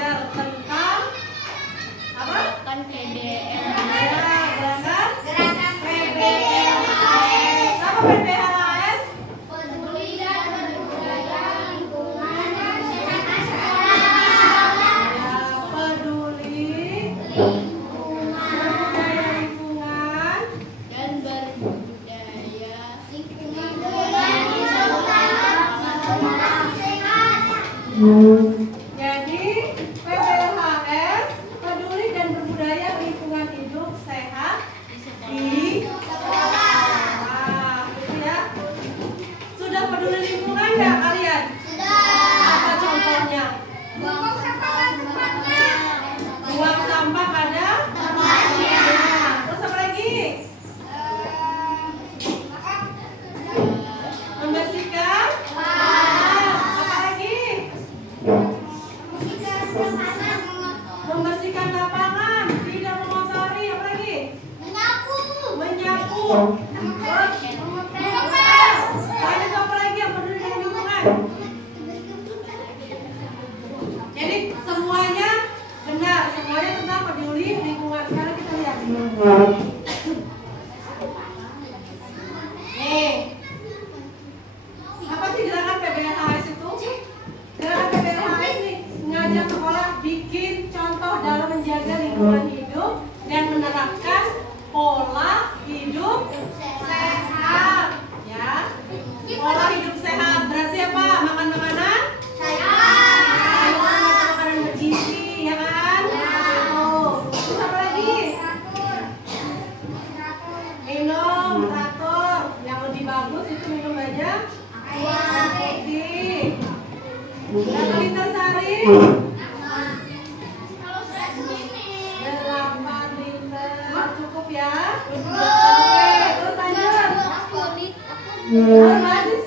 belajar tentang apa? Gerakan PBL. Gerakan PBLHS. Apa PBLHS? Peduli dan berbudaya lingkungan dan sehat sekolah. Ya, peduli berbudaya lingkungan Dan berbudaya Jadi PBLHS peduli dan berbudaya lingkungan hidup sehat di sekolah. Nah, gitu ya. Sudah peduli lingkungan nggak kalian? Apa contohnya? Buang sampah pada tempatnya. Terus apa lagi? Membersihkan. Apa lagi? Membersihkan lapangan, tidak mengotori. Apa lagi? Menyapu. Terus ada apa lagi yang peduli dengan lingkungan? Jadi semuanya benar, semuanya tentang peduli lingkungan. Sekarang kita lihat. Nih, apa sih gerakan PBLHS itu? Gerakan PBLHS nih mengajak sekolah bikin contoh dalam menjaga lingkungan hidup dan menerapkan pola hidup sehat. Ya, pola hidup sehat berarti apa? Makan makanan sayuran atau makanan bergizi, ya kan? Terus apa lagi? Minum teratur. Yang lebih bagus itu minum banyak air putih. Berapa liter sehari? 8 liter. Cukup ya? Oke, terus lanjut.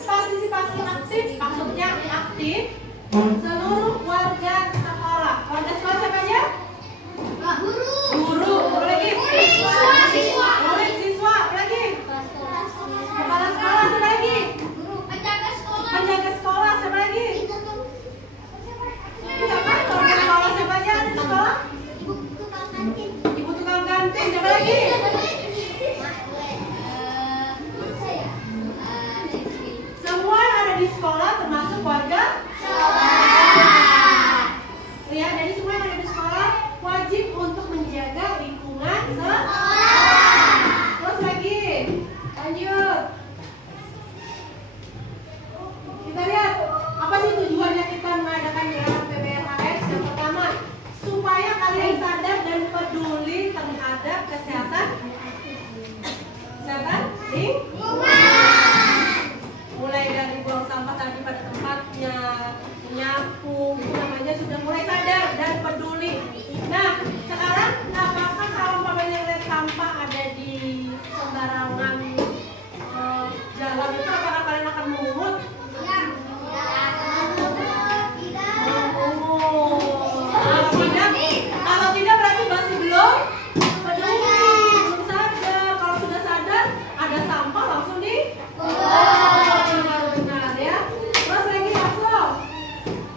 Partisipasi aktif, maksudnya aktif seluruh warga sekolah. Warga sekolah siapa aja? Guru. Apa lagi? Murid, siswa. Apa lagi? Kepala sekolah. Siapa lagi? Penjaga sekolah. Siapa lagi? Siapa? Warga sekolah siapa aja di sekolah? Ibu tukang kantin. Siapa lagi? Semua yang ada di sekolah termasuk warga sekolah. Ya, jadi semua yang ada di sekolah wajib untuk menjaga lingkungan sekolah. Terus lagi, lanjut. Kita lihat apa sih tujuannya kita mengadakan gerakan PBLHS. Yang pertama, supaya kalian sadar dan peduli terhadap kesehatan lingkungan. Mulai dari buang sampah tadi pada tempatnya, menyapu, itu namanya sudah mulai sadar dan peduli. Nah, sekarang apakah kalau umpamanya lihat sampah ada di sembarangan jalan itu, apakah kalian akan mengungut? Kalau tidak berarti masih belum peduli, belum sadar. Kalau sudah sadar ada sampah langsung benar ya. Terus lagi Aflo,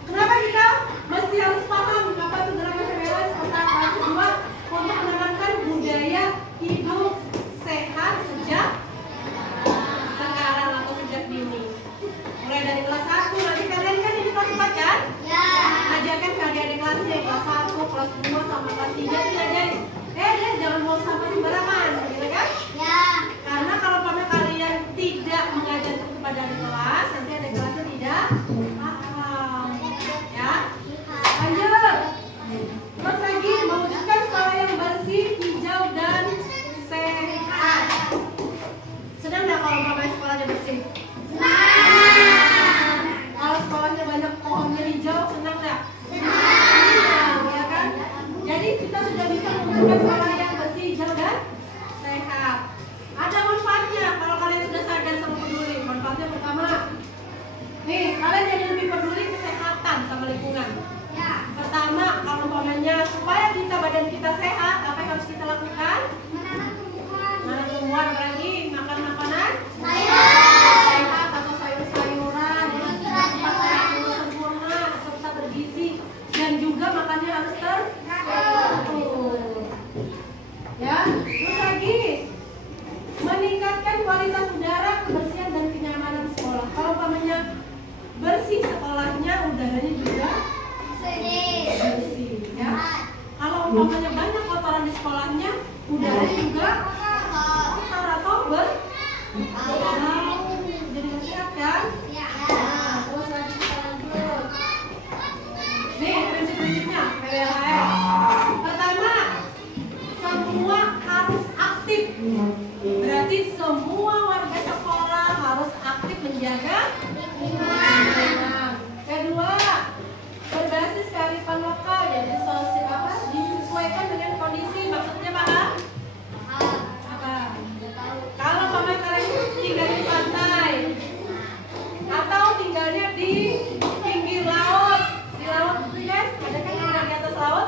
kenapa kita mesti harus paham apa itu gerakan PBLHS? Pertama, kedua, untuk menanamkan budaya hidup sehat sejak sekarang atau sejak dini. Mulai dari kelas 1, nanti kalian kan ini kelas 4 kan? Ajarkan ke adik-adik kelasnya, kelas 1, kelas 2, sama kelas 3 diajarin. Jangan buang sampah sembarangan, gitu kan? Karena kalau kalian tidak mengajarkan kepada adik kelas, nanti adik kelasnya tidak paham. Ya, lanjut. Terus lagi, mewujudkan sekolah yang bersih, hijau, dan sehat. Senang nggak kalau umpamanya sekolahnya bersih? Kalau sekolahnya banyak pohonnya hijau, senang nggak? Senang, ya kan? Jadi kita sudah bisa mewujudkan sekolah yang bersih, hijau, dan sehat. Ada manfaatnya kalau kalian sudah sadar sama peduli. Manfaatnya pertama, nih kalian jadi lebih peduli kesehatan sama lingkungan. Pertama, kalau umpamanya supaya badan kita sehat, apa yang harus kita lakukan? Menanam tumbuhan, lagi makan makanan sehat atau sayur-sayuran, tempat sehat sempurna serta bergizi, dan juga juga makannya harus teratur. Ya, terus lagi meningkatkan kualitas udara, kebersihan dan kenyamanan sekolah. Kalau umpamanya bersih sekolahnya, udaranya juga bersih. Ya. Kalau umpamanya banyak kotoran di sekolahnya, udaranya juga kotor atau jadi nggak sehat kan? Nah, terus lagi kita lanjut. Nih prinsip-prinsipnya PWHR. Pertama, semua harus aktif. Berarti semua warga sekolah harus aktif menjaga lingkungan. Kedua, berbasis kearifan lokal, jadi disesuaikan dengan kondisi. Maksudnya paham? Kalau paman kalian tinggal di pantai atau tinggalnya di pinggir laut, di laut itu kan ada kan tinggal di atas laut,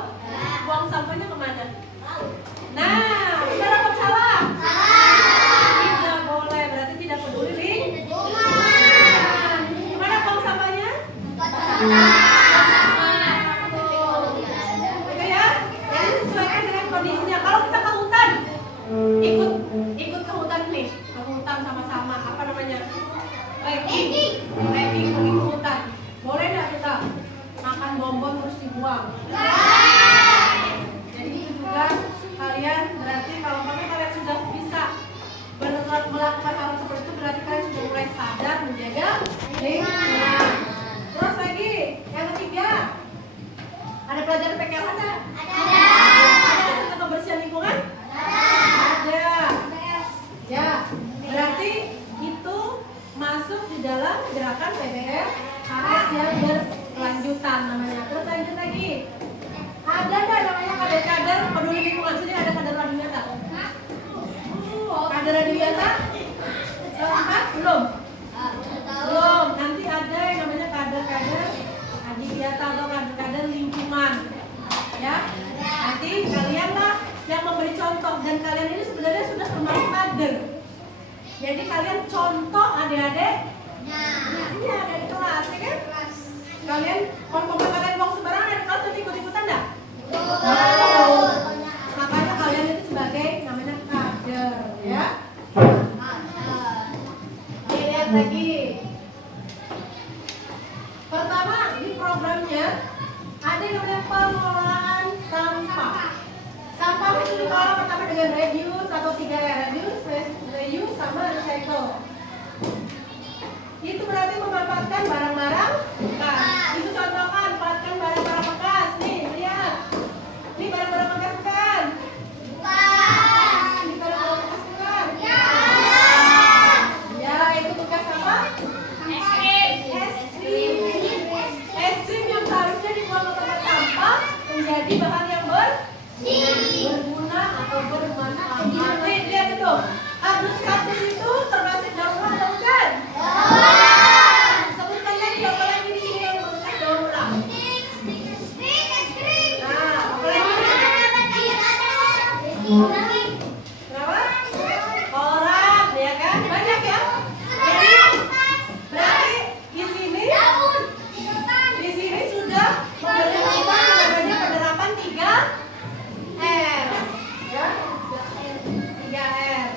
buang sampahnya kemana? Nah, benar apa salah? Tidak boleh, berarti tidak peduli lingkungan. Kemana buang sampahnya? Oke ya, jadi sesuaikan dengan kondisinya. Kalau kita ke hutan, ikut ke hutan nih, ke hutan sama-sama, apa namanya? Trekking pergi ke hutan. Boleh nggak kita makan bonbon terus dibuang? Jadi itu juga kalian, berarti kalau kalian sudah bisa melakukan hal seperti itu, berarti kalian sudah mulai sadar menjaga lingkungan. Terus lagi yang ketiga, ada pelajaran PKL ada? Ada tentang kebersihan lingkungan? Ada. Ya, berarti itu masuk di dalam gerakan PWHR yang berkelanjutan namanya. Terus lanjut lagi. Ada nggak namanya kader-kader peduli lingkungan? Sini ada kader Adiwiyata. Kader Adiwiyata? Empat? Belum? Belum. Nanti ada yang namanya kader-kader Adiwiyata atau kader-kader lingkungan. Ya. Nanti kalian lah yang memberi contoh, dan kalian ini sebenarnya sudah termasuk kader. Jadi kalian contoh adik-adik. Iya, ada di kelas, ya kan? Kalian, kalau kalian buang sembarangan ada di kelas, nanti ikut-ikutan enggak? Makanya kalian itu sebagai namanya kader, ya. Lihat lagi. Pertama di programnya ada yang namanya pengelolaan sampah. Sampah itu dikelola pertama dengan reduce atau 3R, reuse sama recycle. Itu berarti memanfaatkan barang-barang bekas. Itu contohkan, manfaatkan barang-barang bekas. Nih, lihat. Ini barang-barang bekas bukan? Ini barang-barang bekas bukan? Ya, itu bekas apa? Es krim yang seharusnya dibuang ke tempat sampah menjadi bahan yang berguna atau bermanfaat. Nih, lihat itu. Kardus itu termasuk daur ulang atau bukan? Sebutkan lagi apa lagi di sini yang termasuk daur ulang? Nah, apa lagi? Kenapa? Koran, ya kan? Banyak ya? Jadi berarti di sini sudah memperlihatkan namanya penerapan 3R, ya? 3R.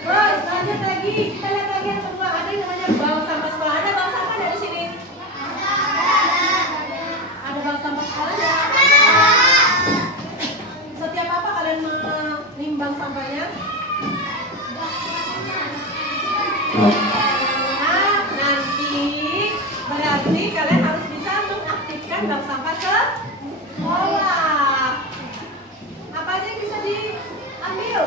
Terus lanjut lagi, kita lihat lagi yang kedua, ada yang namanya bank sampah sekolah. Ada bank sampah dari sini? Ada bank sampah sekolah ya? Setiap apa kalian menimbang sampahnya? Nah, nanti berarti kalian harus bisa mengaktifkan bank sampah sekolah. Apa aja yang bisa diambil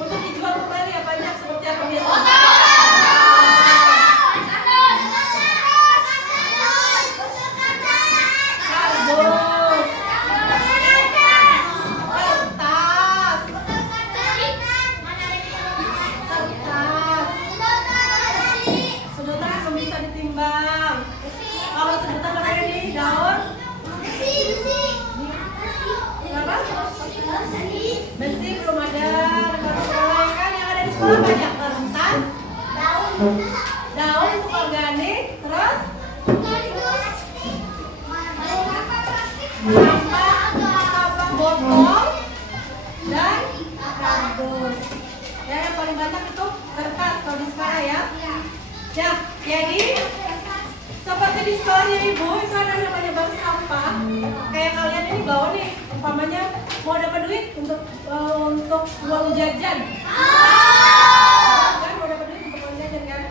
untuk dijual kembali? Apa aja seperti apa biasanya? Kardus, kertas, sedotan yang bisa ditimbang. Kalau sedotan namanya di daun, berapa? Besi belum ada. Rekan-rekan kan yang ada di sekolah banyak kertas, daun untuk organik, terus sampah botol, dan kardus. Ya, yang paling banyak itu kertas kalau di sekolah ya. Ya, jadi seperti di sekolahnya Ibu itu ada namanya bank sampah. Kayak kalian ini bawa nih, umpamanya mau dapat duit untuk uang jajan. Kan mau dapat duit untuk uang jajan kan?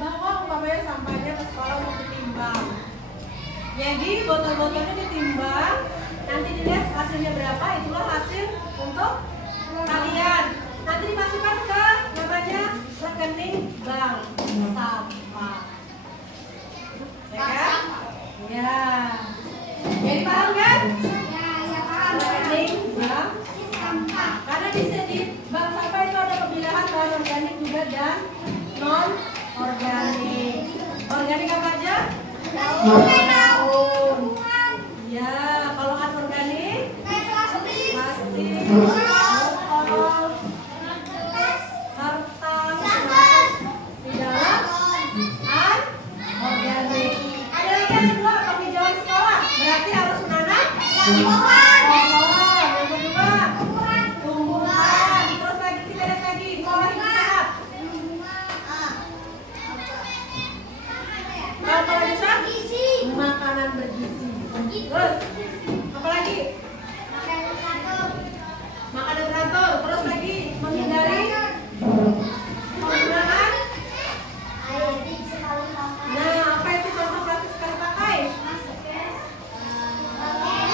Bawa umpamanya sampahnya ke sekolah untuk ditimbang. Jadi botol-botolnya ditimbang, nanti dilihat hasilnya berapa, itulah hasil untuk kalian. Nanti dimasukkan ke namanya rekening bank sampah. Ya kan? Ya. Jadi paham kan? Rekening bank sampah. Karena di bank sampah itu ada pemilahan bahan organik juga dan non organik. Organik apa aja? Daun. Ya, kalau anorganik plastik, botol, kertas, di dalam anorganik. Ada lagi yang kedua, penghijauan sekolah. Berarti harus menanam pohon. Yang kedua, tumbuhan. Terus lagi kita lihat lagi pola hidup sehat. Kalau pola hidup sehat, makanan bergizi. Terus apa lagi? Makanan teratur. Terus lagi menghindari penggunaan. Nah, apa itu contoh plastik sekali pakai?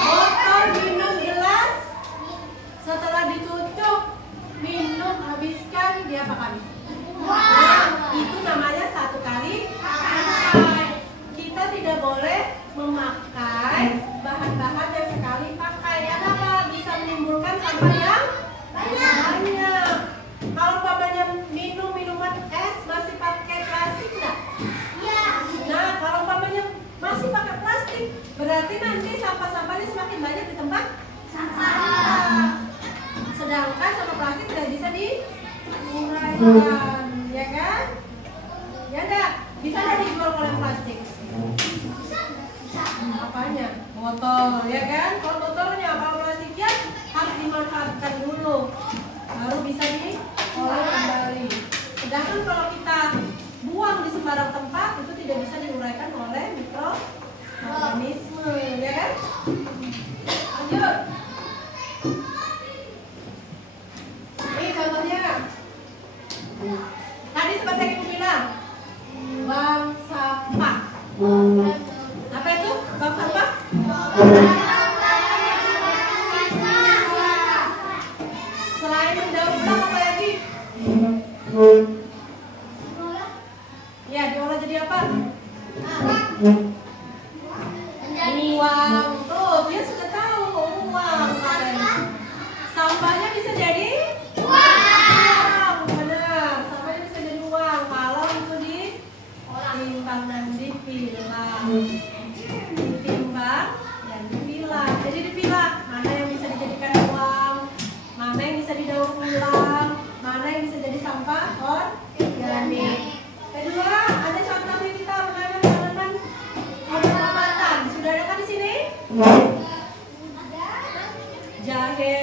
Botol minum gelas setelah ditutup minum habiskan diapakan? Nah, itu namanya satu kali pakai. Kita tidak boleh memakai bahan-bahan yang sekali pakai. Kenapa? Bisa menimbulkan sampah yang banyak. Kalau umpamanya minum minuman es masih pakai plastik nggak? Iya. Nah, kalau umpamanya masih pakai plastik, berarti nanti sampah-sampahnya semakin banyak di tempat sampah. Sedangkan sampah plastik tidak bisa diuraikan, ya kan? Ya enggak? Bisa nggak dijual oleh plastik? Apanya? Botol, ya kan? Kalau botolnya, kalau plastiknya harus dimanfaatkan dulu, baru bisa diolah kembali. Sedangkan kalau kita buang di sembarang tempat, itu tidak bisa diuraikan oleh mikroorganisme, ya kan? Lanjut. Ini contohnya. Tadi seperti yang Ibu bilang, bank sampah. Apa itu bank sampah? Selain mendaur ulang apa lagi? Ya, diolah jadi apa? Uang. Tuh, dia sudah tahu uang. Sampahnya bisa jadi uang. Benar, sampahnya bisa jadi uang kalau itu ditimbang dan dipilah. Ditimbang dan dipilah. Jadi dipilah mana yang bisa dijadikan uang, mana yang bisa didaur ulang, mana yang bisa jadi sampah organik. Kedua, ada contohnya kita menanam tanaman obat-obatan. Sudah ada kan di sini? Jahe,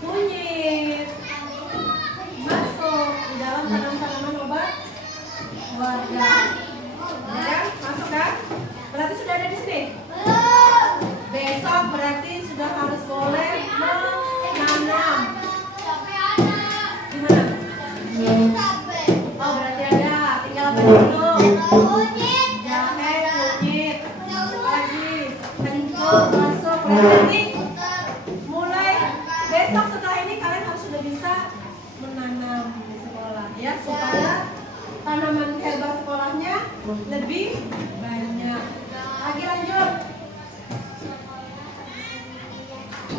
kunyit, masuk di dalam tanaman obat warga. Ya, masuk kan? Berarti sudah ada di sini. Besok berarti sudah harus boleh menanam. Gimana? Oh, berarti ada. Tinggal apa dulu? Jahe, kunyit, lagi kencur, masuk. Berarti mulai besok setelah ini kalian harus sudah bisa menanam di sekolah, ya, supaya tanaman herbal sekolahnya lebih banyak. Lagi lanjut.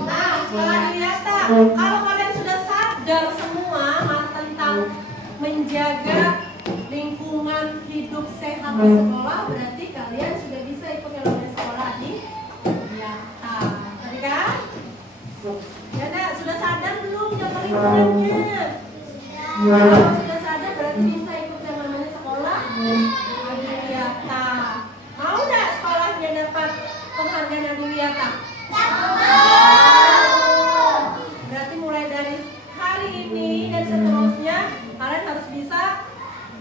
Nah, sekolah dilihat. Kalau kalian sudah sadar semua tentang menjaga lingkungan hidup sehat di sekolah, berarti kalian sudah bisa ikut elemen sekolah di Yata. Tadi kan? Ya, nah, sudah sadar belum jaga lingkungannya? Kalau sudah sadar berarti bisa ikut yang namanya sekolah di Yata. Mau nggak sekolahnya dapat sarjana dulu ya tak? Berarti mulai dari hari ini dan seterusnya kalian harus bisa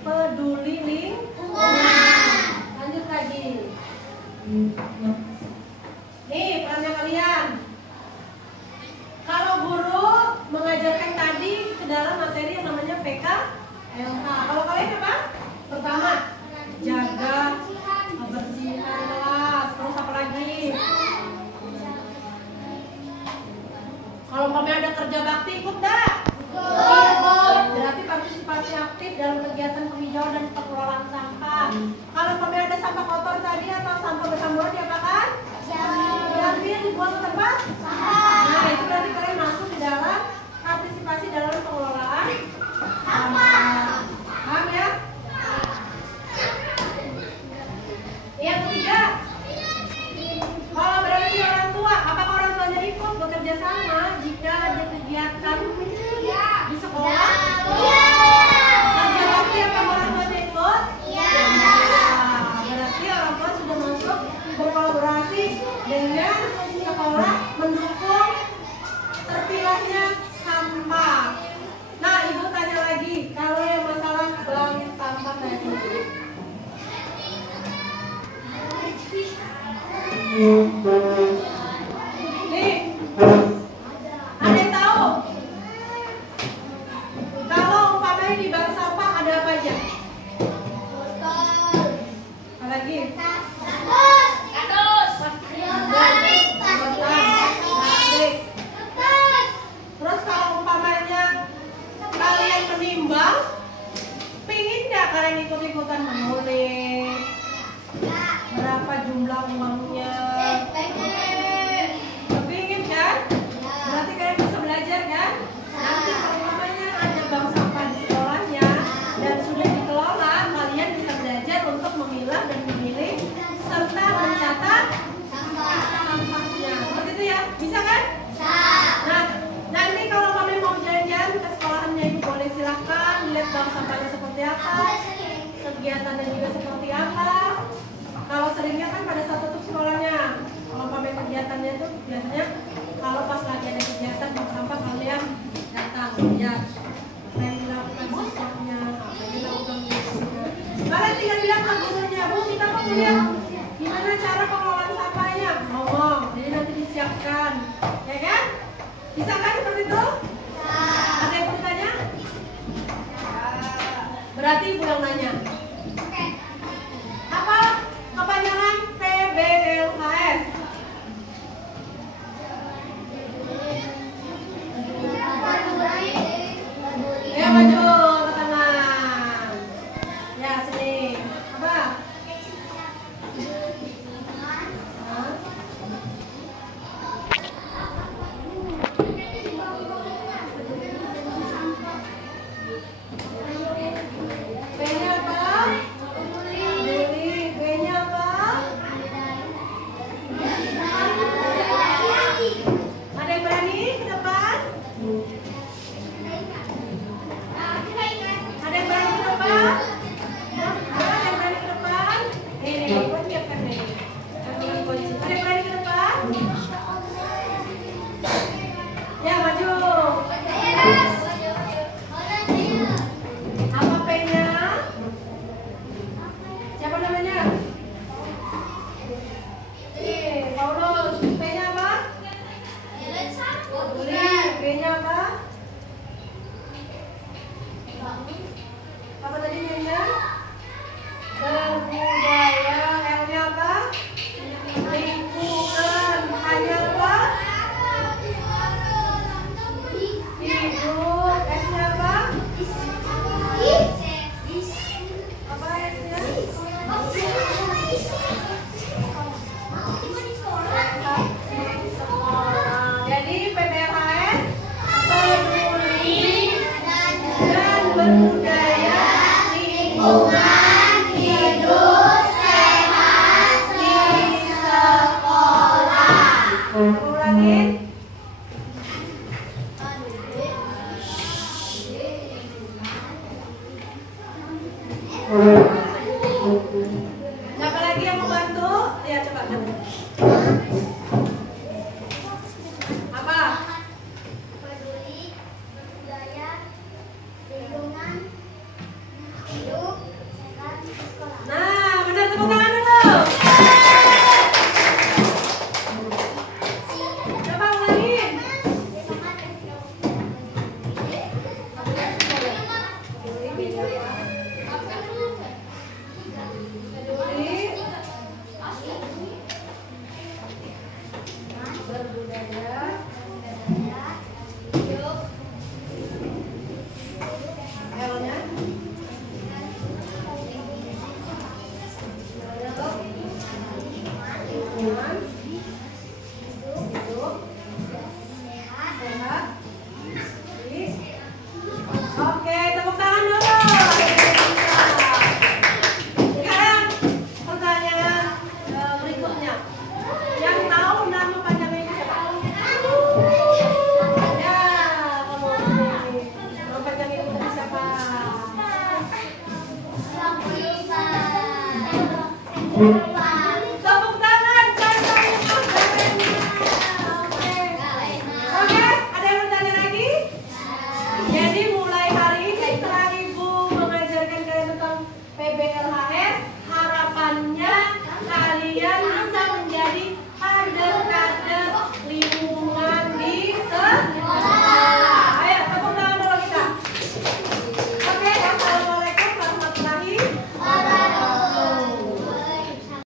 peduli lingkungan. Lanjut lagi. Nih perannya kalian. Kalau guru mengajarkan tadi ke dalam materi yang namanya PKLH. Kalau kalian apa? Pertama, jaga kebersihan kelas. Terus apa lagi? Kalau kami ada kerja bakti ikut dah? Ikut. Berarti partisipasi aktif dalam kegiatan penghijauan dan pengelolaan sampah. Kalau kami ada sampah kotor tadi atau sampah berhamburan diapakan? Diambil dibuang ke tempat? Nah itu berarti kalian masuk di dalam partisipasi dalam pengelolaan sampah. Paham ya? Yang ketiga, kalau berarti orang tua, apakah orang tuanya ikut bekerja sama jika ada kegiatan di sekolah? Kerja bakti apakah orang tuanya ikut? Berarti orang tua sudah masuk berkolaborasi dengan sekolah mendukung terpilahnya sampah. Nah, ibu tanya lagi, kalau yang masalah buang sampah tadi. Nih, ada yang tahu? Kalau umpamanya di bank sampah ada apa aja? Apa lagi? Terus kalau umpamanya kalian menimbang, pingin nggak kalian ikut-ikutan menulis? Berapa jumlah uangnya? Kepingin kan? Berarti kalian bisa belajar kan? Nanti kalau umpamanya ada bank sampah di sekolahnya dan sudah dikelola, kalian bisa belajar untuk memilah dan memilih serta mencatat sampahnya. Seperti itu ya? Bisa kan? Nah, nanti kalau kalian mau jalan-jalan ke sekolahannya ibu boleh silahkan lihat bank sampahnya seperti apa, kegiatannya juga seperti apa. Kalau seringnya kan pada saat tutup sekolahnya. Kalau kalian kegiatannya itu biasanya kalau pas lagi ada kegiatan bank sampah kalian datang lihat. Saya melakukan siswanya, saya melakukan juga. Kalian tinggal bilang ke gurunya, Bu kita mau lihat gimana cara pengelolaan sampahnya. Ngomong, jadi nanti disiapkan, ya kan? Bisa kan seperti itu? Ada yang bertanya? Berarti ibu